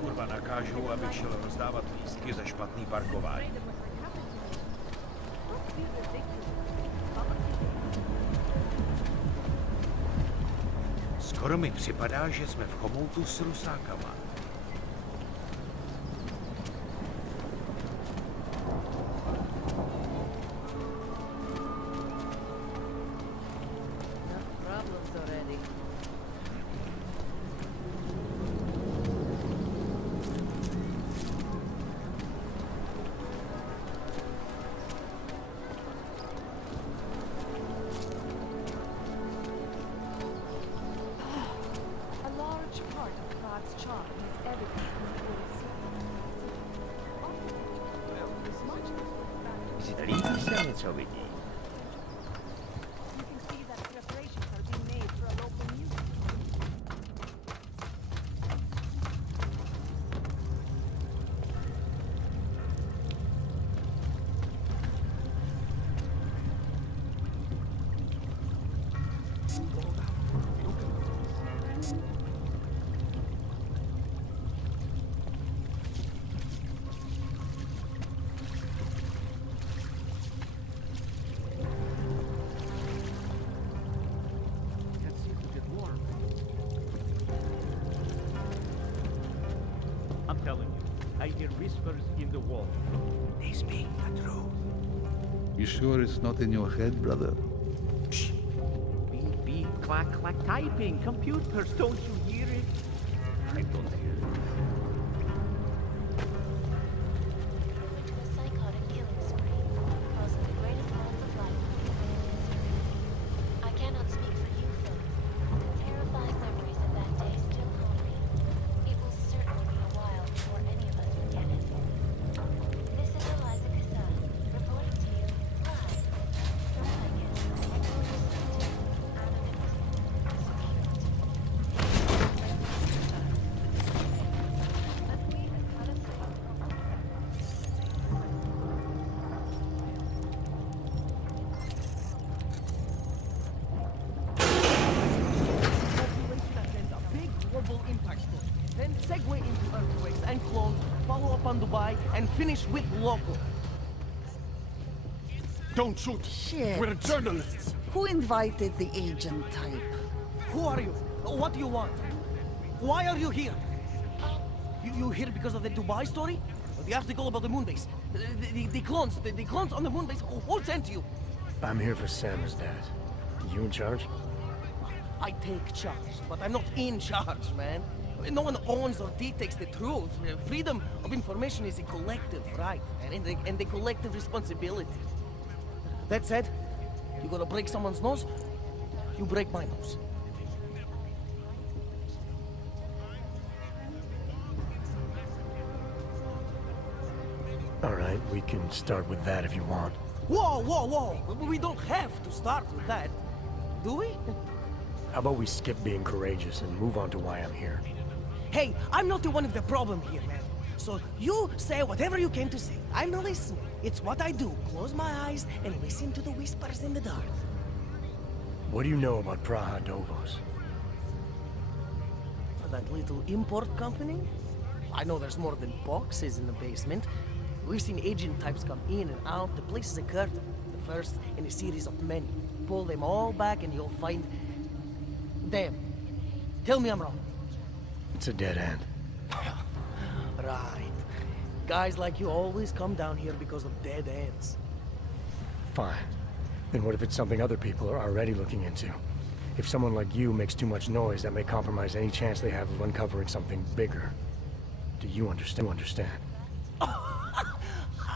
kurva nakážou, abych šel rozdávat lístky za špatný parkování. Skoro mi připadá, že jsme v chomoutu s rusákama. Líbí se mi, co vidí. Whispers in the wall. They speak the truth. You sure it's not in your head, brother? Shh. Beep, beep, clack, clack, typing. Computers, don't you hear it? I don't hear it. The psychotic killing spree, causing the greatest loss of life. I cannot speak for you, Phil. Terrifying memories of that day still haunt me. It will certainly be a while before any of us forget it. This is Eliza Cassell, reporting to you live from Langue, and you're listening to impact storm, then segue into earthquakes and clones, follow up on Dubai, and finish with local. Don't shoot! Shit. We're journalists! Who invited the agent type? Who are you? What do you want? Why are you here? You here because of the Dubai story? The article about the moon base? The clones on the moon base? Who sent you? I'm here for Sam's dad. You in charge? I take charge, but I'm not in charge, man. No one owns or dictates the truth. Freedom of information is a collective right, and a collective responsibility. That said, you gotta break someone's nose, you break my nose. All right, we can start with that if you want. Whoa! We don't have to start with that, do we? How about we skip being courageous and move on to why I'm here? Hey, I'm not the one with the problem here, man. So you say whatever you came to say. I'm listening. It's what I do. Close my eyes and listen to the whispers in the dark. What do you know about Praha Dovos? That little import company? I know there's more than boxes in the basement. We've seen agent types come in and out. The place is a curtain. The first in a series of many. Pull them all back and you'll find... them. Tell me I'm wrong. It's a dead end. Right. Guys like you always come down here because of dead ends. Fine. Then what if it's something other people are already looking into? If someone like you makes too much noise, that may compromise any chance they have of uncovering something bigger. Do you understand?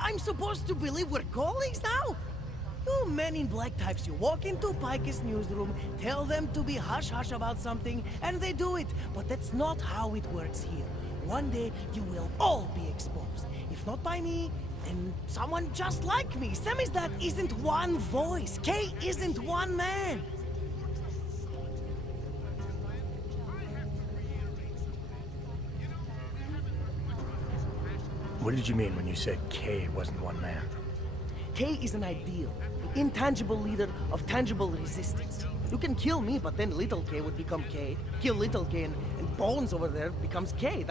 I'm supposed to believe we're colleagues now? You men in black types, you walk into Pike's newsroom, tell them to be hush-hush about something, and they do it. But that's not how it works here. One day, you will all be exposed. If not by me, then someone just like me. Sammy's dad isn't one voice. Kay isn't one man. What did you mean when you said Kay wasn't one man? Kay is an ideal, an intangible leader of tangible resistance. You can kill me, but then little K would become K. Kill little K and Bones over there becomes K.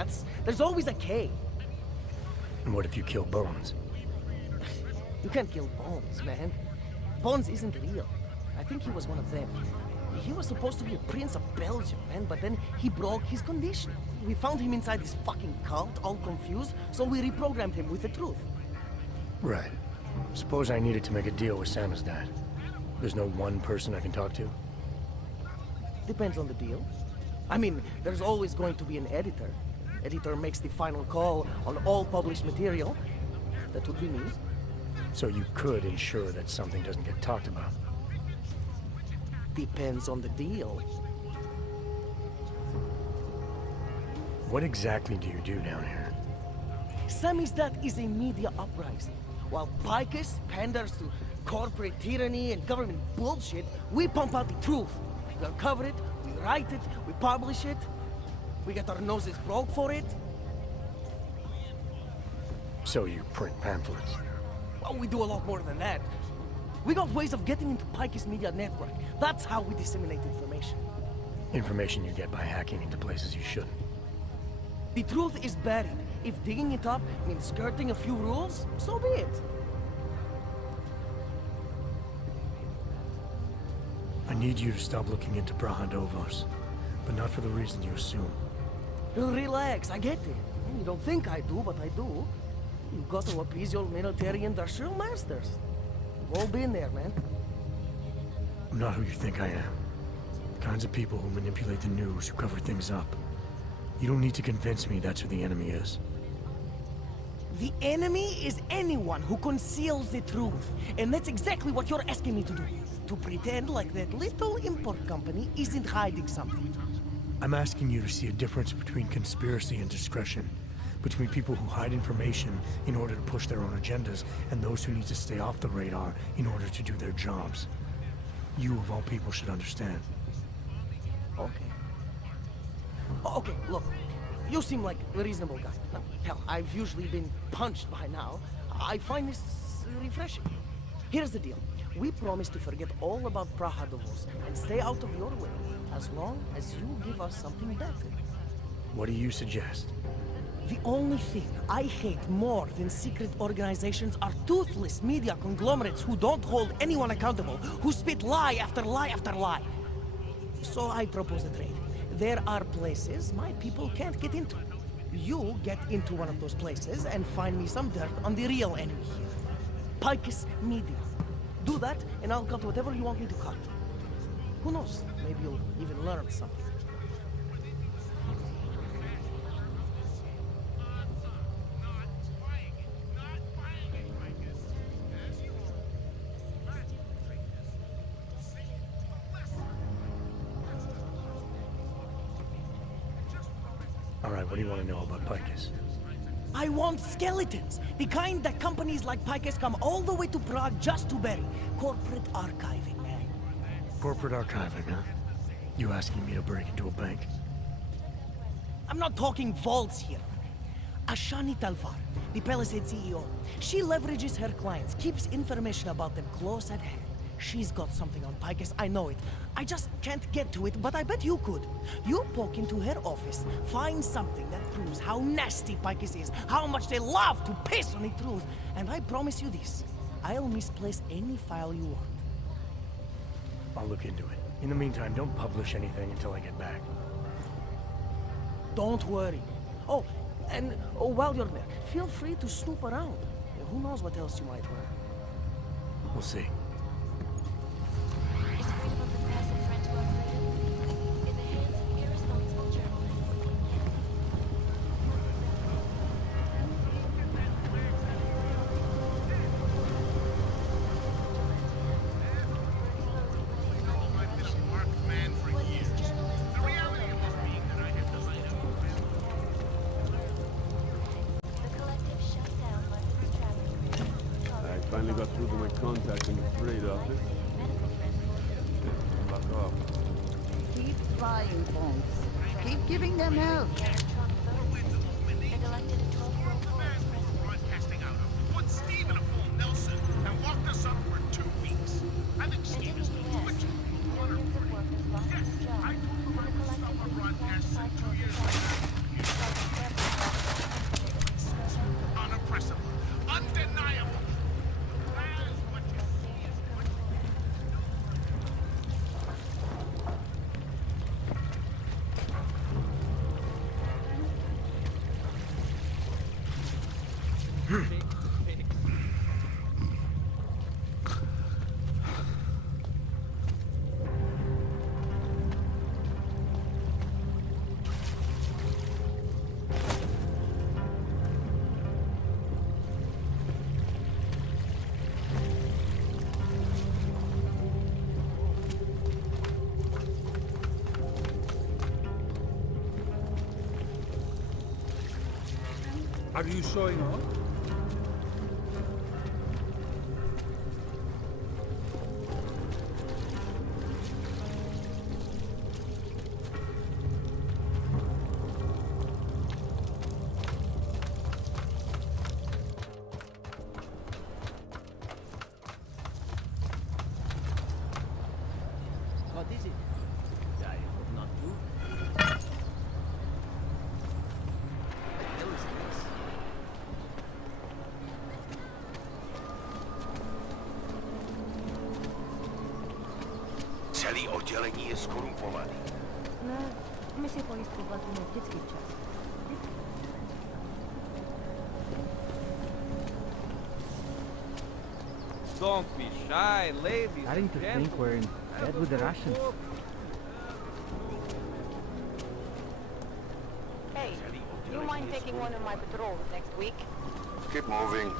There's always a K. And what if you kill Bones? You can't kill Bones, man. Bones isn't real. I think he was one of them. He was supposed to be a prince of Belgium, man, but then he broke his condition. We found him inside this fucking cult, all confused, so we reprogrammed him with the truth. Right. Suppose I needed to make a deal with Sam's dad. There's no one person I can talk to? Depends on the deal. I mean, there's always going to be an editor. Editor makes the final call on all published material. That would be me. So you could ensure that something doesn't get talked about? Depends on the deal. What exactly do you do down here? Sammy's dad is a media uprising. While Picus panders to corporate tyranny and government bullshit, we pump out the truth. We uncover it, we write it, we publish it. We get our noses broke for it. So you print pamphlets? Well, we do a lot more than that. We got ways of getting into Picus Media Network. That's how we disseminate information. Information you get by hacking into places you shouldn't. The truth is buried. If digging it up means skirting a few rules, so be it. I need you to stop looking into Brahadovos, but not for the reason you assume. Relax, I get it. You don't think I do, but I do. You got to appease your military industrial masters. We've all been there, man. I'm not who you think I am. The kinds of people who manipulate the news, who cover things up. You don't need to convince me that's who the enemy is. The enemy is anyone who conceals the truth. And that's exactly what you're asking me to do. To pretend like that little import company isn't hiding something. I'm asking you to see a difference between conspiracy and discretion. Between people who hide information in order to push their own agendas and those who need to stay off the radar in order to do their jobs. You, of all people, should understand. Okay. Okay, look. You seem like a reasonable guy. Now, hell, I've usually been punched by now. I find this refreshing. Here's the deal. We promise to forget all about Brahadovos and stay out of your way, as long as you give us something better. What do you suggest? The only thing I hate more than secret organizations are toothless media conglomerates who don't hold anyone accountable, who spit lie after lie after lie. So I propose a trade. There are places my people can't get into. You get into one of those places and find me some dirt on the real enemy here. Picus Media. Do that, and I'll cut whatever you want me to cut. Who knows? Maybe you'll even learn something. All right, what do you want to know about Picus? I want skeletons. The kind that companies like Picus come all the way to Prague just to bury. Corporate archiving, man. Corporate archiving, huh? You asking me to break into a bank? I'm not talking vaults here. Ashani Talvar, the Palisade CEO. She leverages her clients, keeps information about them close at hand. She's got something on Picus, I know it. I just can't get to it, but I bet you could. You poke into her office, find something that proves how nasty Picus is, how much they love to piss on the truth, and I promise you this, I'll misplace any file you want. I'll look into it. In the meantime, don't publish anything until I get back. Don't worry. Oh, and while you're there, feel free to snoop around. Who knows what else you might learn. We'll see. Is freedom of the press a threat to our freedom? In the hands of irresponsible journalists. The collective shut down by the traffic. I finally got through to my contact in the trade office. Fuck off. Keep trying, Bones. Keep giving them help. Electronic voting system and elected a 12-year-old boy as president. Broadcasting out of. Put Steve in a full Nelson and locked us up for 2 weeks. I think And Steve in is the the US, twitch. millions of Are you showing off? What is it? I hope not too. The hell is this? Celý oddělení je skorumpovaný. Ne, my si pojistku platíme vždycky včas. Don't be shy, ladies. Starting to think we're in bed with the Russians. Hey, do you mind taking one of my patrols next week? Keep moving.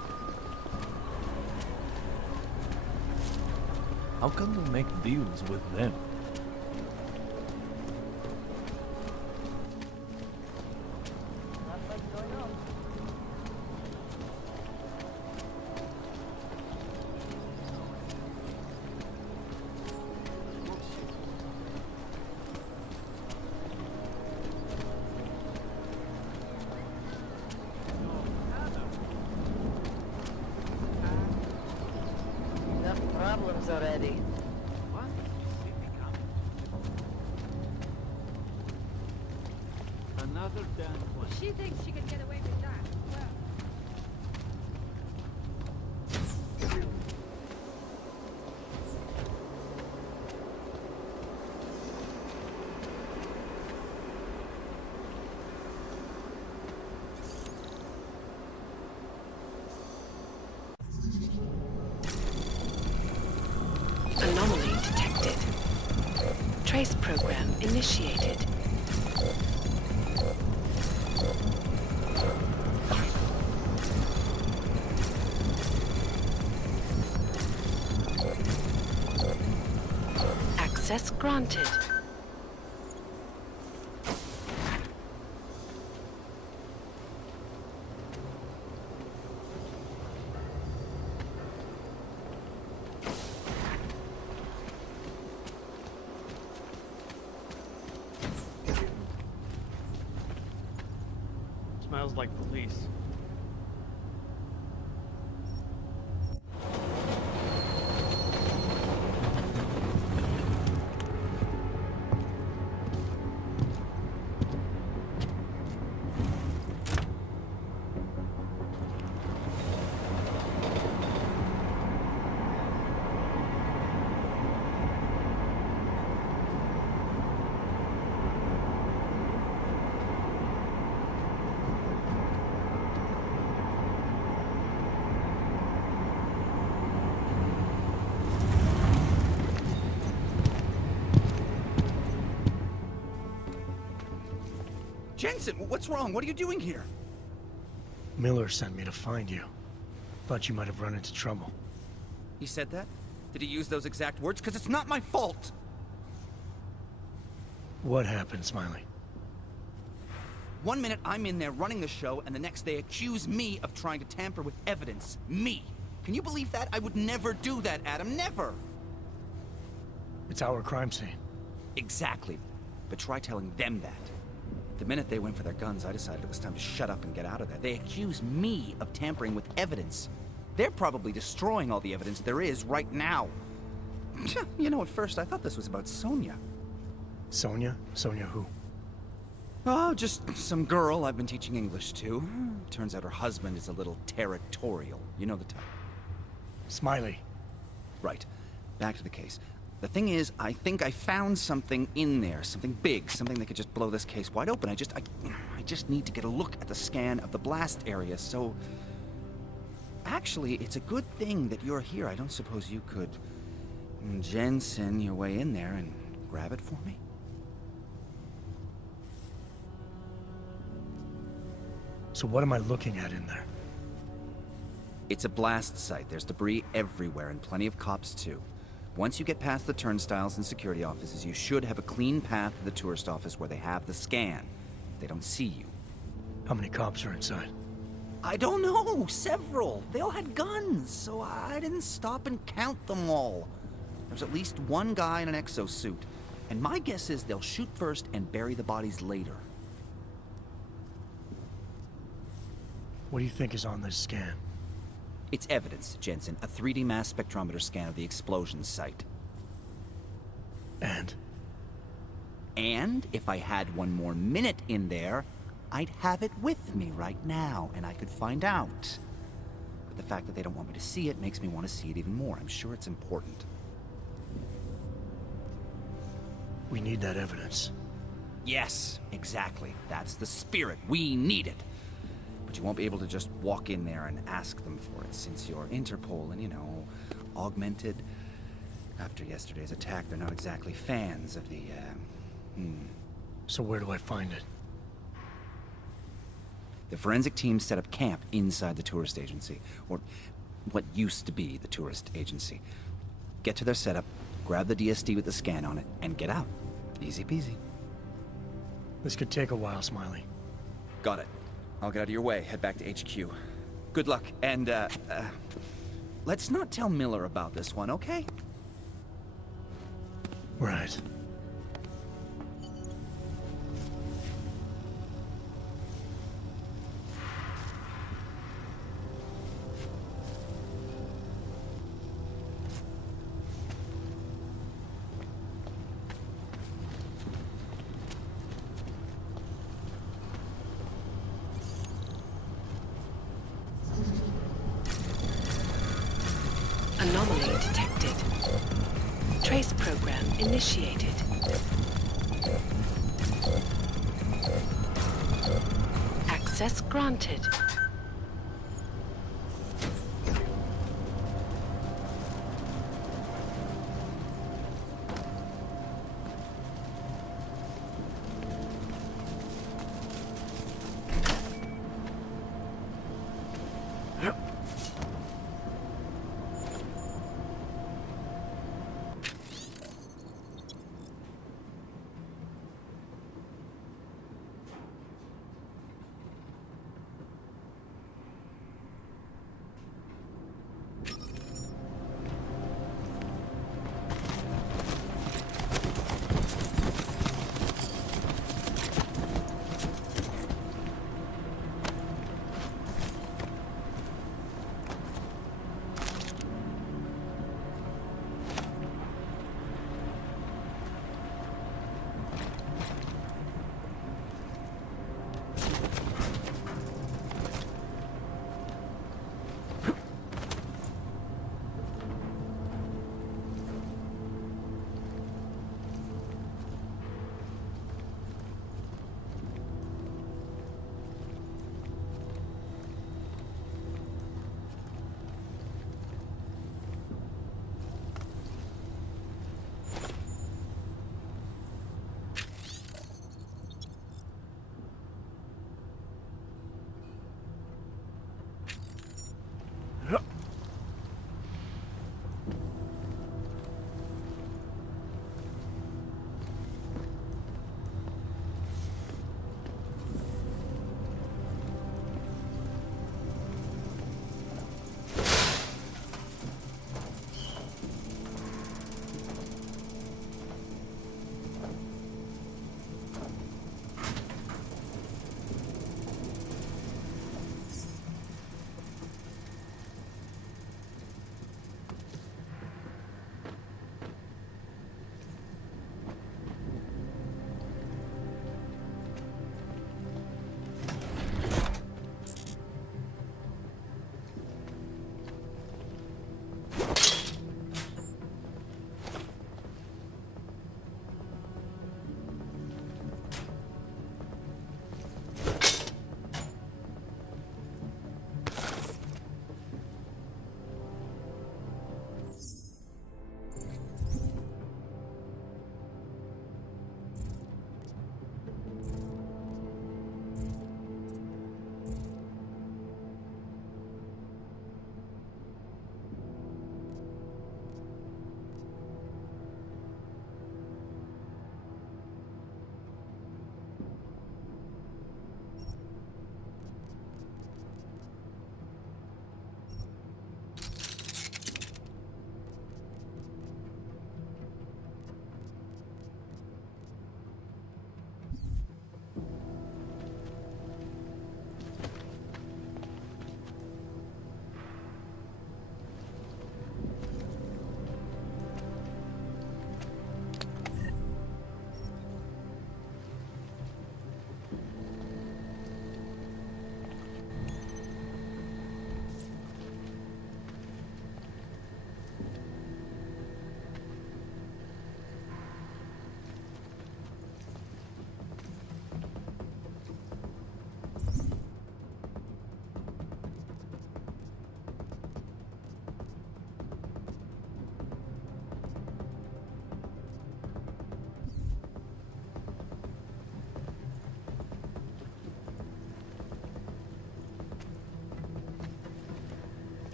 How come we make deals with them? Enough problems already. What? Another damn one. She thinks she can get away with that. Well, Anomaly detected. Trace program initiated. Access granted. Smells like police. Jensen, what's wrong? What are you doing here? Miller sent me to find you. Thought you might have run into trouble. He said that? Did he use those exact words? Because it's not my fault! What happened, Smiley? One minute I'm in there running the show, and the next they accuse me of trying to tamper with evidence. Me! Can you believe that? I would never do that, Adam. Never! It's our crime scene. Exactly. But try telling them that. The minute they went for their guns, I decided it was time to shut up and get out of there. They accuse me of tampering with evidence. They're probably destroying all the evidence there is right now. You know, at first I thought this was about Sonia. Sonia? Sonia who? Oh, just some girl I've been teaching English to. Turns out her husband is a little territorial. You know the type. Smiley. Right. Back to the case. The thing is, I think I found something in there, something big, something that could just blow this case wide open. I just need to get a look at the scan of the blast area, so... Actually, it's a good thing that you're here. I don't suppose you could... Jensen your way in there and grab it for me? So what am I looking at in there? It's a blast site. There's debris everywhere, and plenty of cops, too. Once you get past the turnstiles and security offices, you should have a clean path to the tourist office where they have the scan. If they don't see you. How many cops are inside? I don't know, several. They all had guns, so I didn't stop and count them all. There's at least one guy in an exosuit, and my guess is they'll shoot first and bury the bodies later. What do you think is on this scan? It's evidence, Jensen. A 3D mass spectrometer scan of the explosion site. And? And if I had one more minute in there, I'd have it with me right now, and I could find out. But the fact that they don't want me to see it makes me want to see it even more. I'm sure it's important. We need that evidence. Yes, exactly. That's the spirit. We need it. But you won't be able to just walk in there and ask them for it, since you're Interpol and, you know, augmented. After yesterday's attack, they're not exactly fans of the, So where do I find it? The forensic team set up camp inside the tourist agency, or what used to be the tourist agency. Get to their setup, grab the DSD with the scan on it, and get out. Easy peasy. This could take a while, Smiley. Got it. I'll get out of your way, head back to HQ. Good luck, and, let's not tell Miller about this one, okay? Right. Anomaly detected. Trace program initiated. Access granted.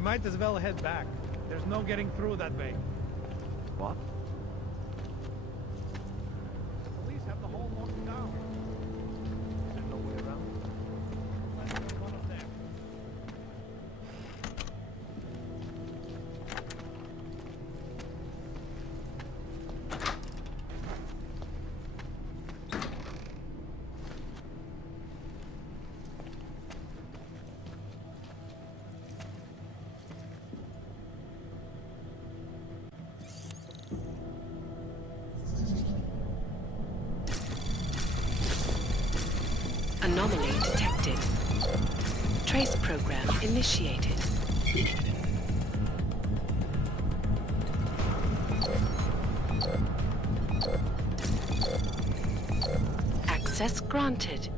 We might as well head back. There's no getting through that way. What? The police have the whole locked down. There's no way around. Let's get one of them. Anomaly detected. Trace program initiated. Access granted.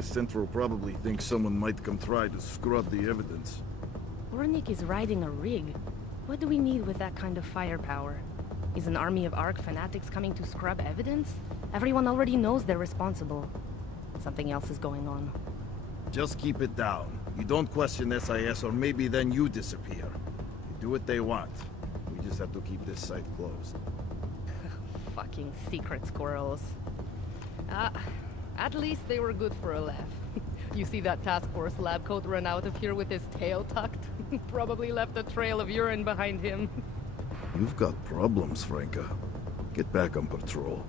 Central probably thinks someone might come try to scrub the evidence. Ornik is riding a rig. What do we need with that kind of firepower? Is an army of Ark fanatics coming to scrub evidence? Everyone already knows they're responsible. Something else is going on. Just keep it down. You don't question SIS or maybe then you disappear. You do what they want. We just have to keep this site closed. Fucking secret squirrels. At least they were good for a laugh. You see that task force lab coat run out of here with his tail tucked? Probably left a trail of urine behind him. You've got problems, Franca. Get back on patrol.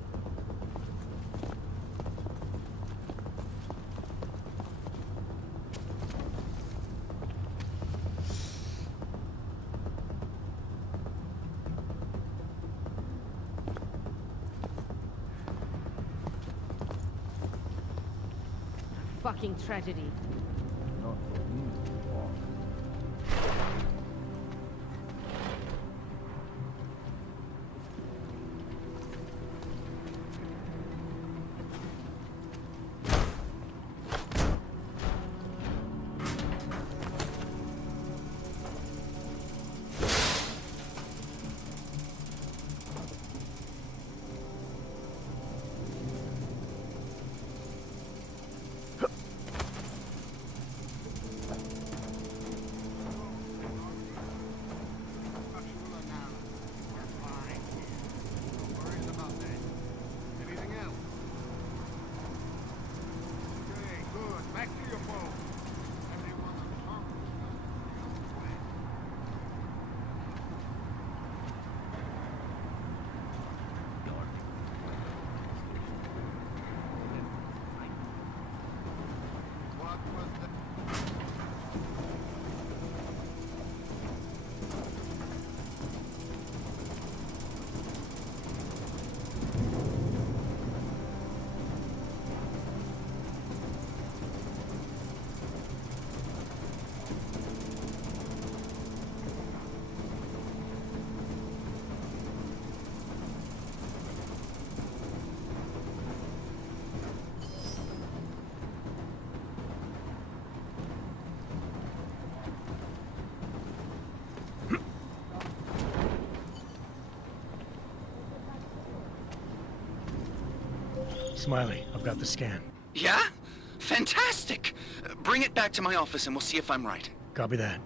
Fucking tragedy. Not for me to walk. Smiley, I've got the scan. Yeah? Fantastic! Bring it back to my office and we'll see if I'm right. Copy that.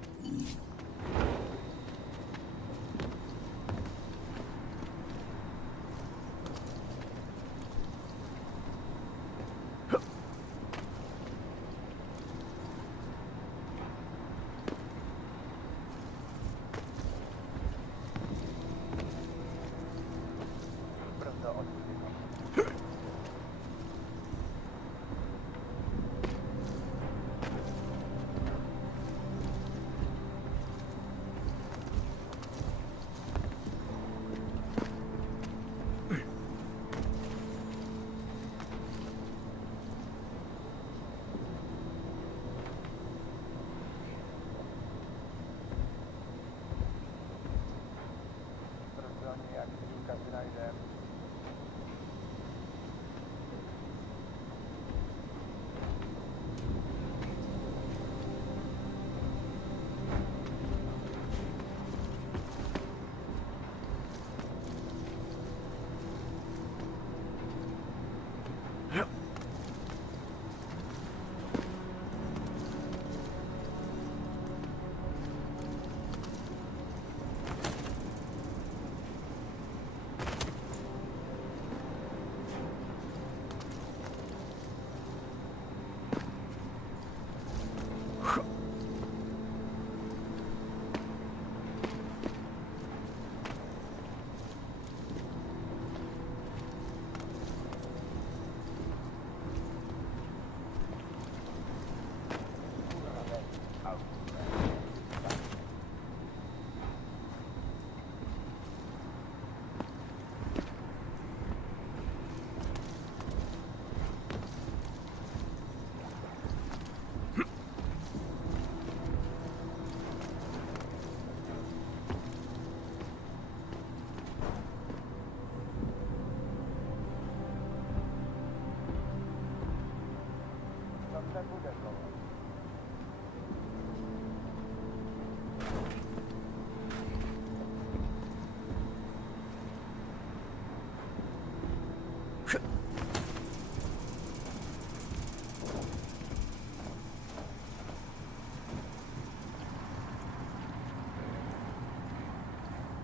We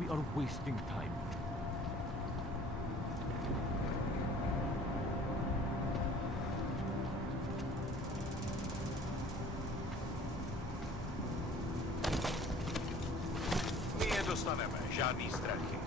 are wasting time. My je dostaneme, žádný strachy.